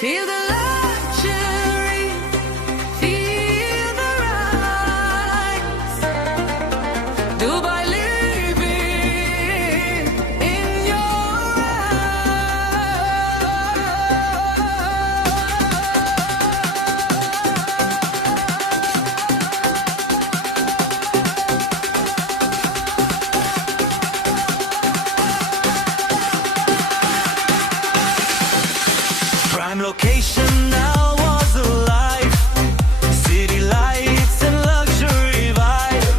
Feel the luxury, feel the rise. Dubai living in your prime location now was alive. City lights and luxury vibe.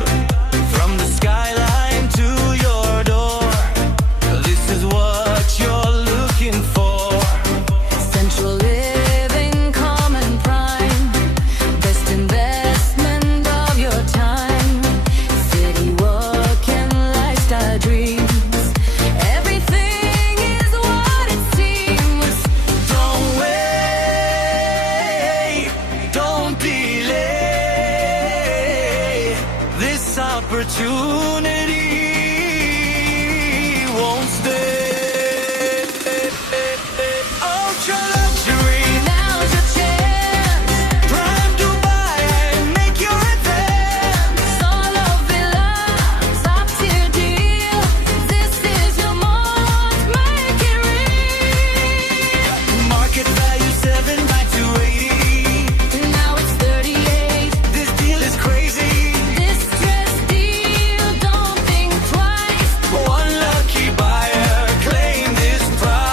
From the skyline to your door, this is what you're looking for. Central living, calm and prime. Best investment of your time. City walk and lifestyle dreams. Everything is what it seems. Don't wait, don't delay. This opportunity won't stay. Ultra luxury, now's your chance. Prime Dubai and make your advance. Solo villas, top tier deal. This is your moment, make it real. Market value 7 by 280. Now it's 38. This deal is crazy. This stress deal, don't think twice. One lucky buyer, claim this prize.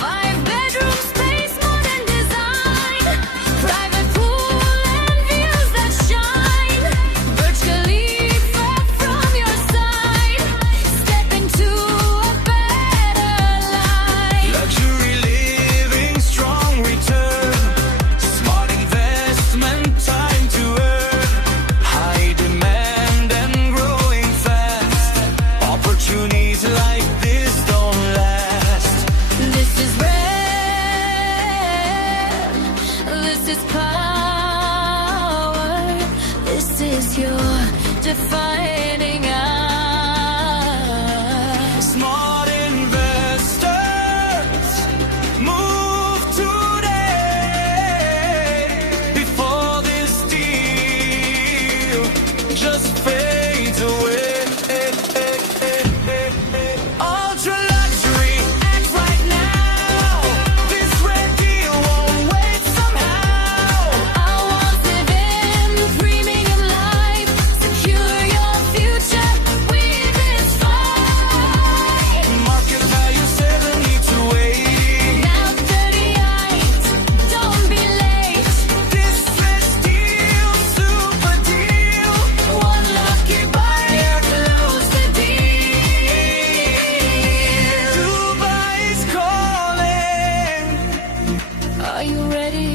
5-bedroom space, modern design. Private pool and views that shine. Burj Khalifa from your side. Step into a better life. Luxury living, strong return. Smart investment, time to earn. High demand and growing fast. Opportunities like this don't last. This is red. This is power. This is your defining hour. Smart investors, move today before this deal just fades away. Ultra luxury, act right now. This red deal won't wait somehow. I want living, premium life. Secure your future with this fight. Market value 70 to 80. Now 38, don't be late. This best deal, super deal. One lucky buyer, close the deal. Dubai's calling. Are you ready?